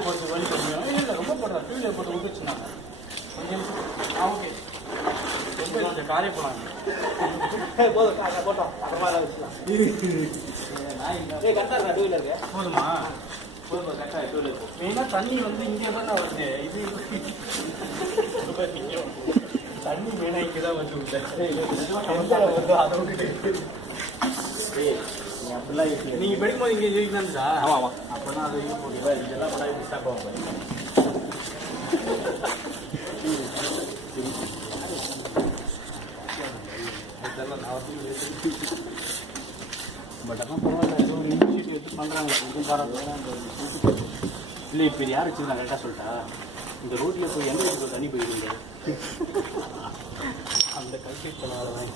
போட்டு வழி கம்மியாக இல்லை ரொம்ப போடுறேன் டூவீலர் போட்டு ஊற்றுச்சுனாங்க கொஞ்சம் ஓகே ரொம்ப காரே போனாங்க போதும் போட்டோம் அப்புறமா எல்லாம் வச்சுக்கலாம் கரெக்டாக இருக்கா டூவீலருக்கு போதுமா போதும் கரெக்டாக டூவீலர் மெயினாக தண்ணி வந்து இங்கே தான் வருது இது தண்ணி மெயினாக இங்கே தான் வந்து விட்டேன் அதை விட்டுட்டு அப்படிலாம் நீங்கள் படிக்கும்போது இங்கே இருக்குதான்டா ஆமாம் ஆமாம் அப்படின்னா அது யூஸ் போகல இதெல்லாம் பண்ணா டிஸ்டாப் ஆகும் பட் அதான் பரவாயில்ல ஏதோ ஒரு இனிஷியேட்டிவ் எடுத்து பண்ணுறாங்க இதுவும் பரவாயில்ல இல்லை இப்போ யார் வச்சுருந்தா கரெக்டாக சொல்லிட்டா இந்த ரோட்டில் போய் எந்த இடத்துல தண்ணி போயிருந்தேன் அந்த கல்கேட் பண்ணாதான்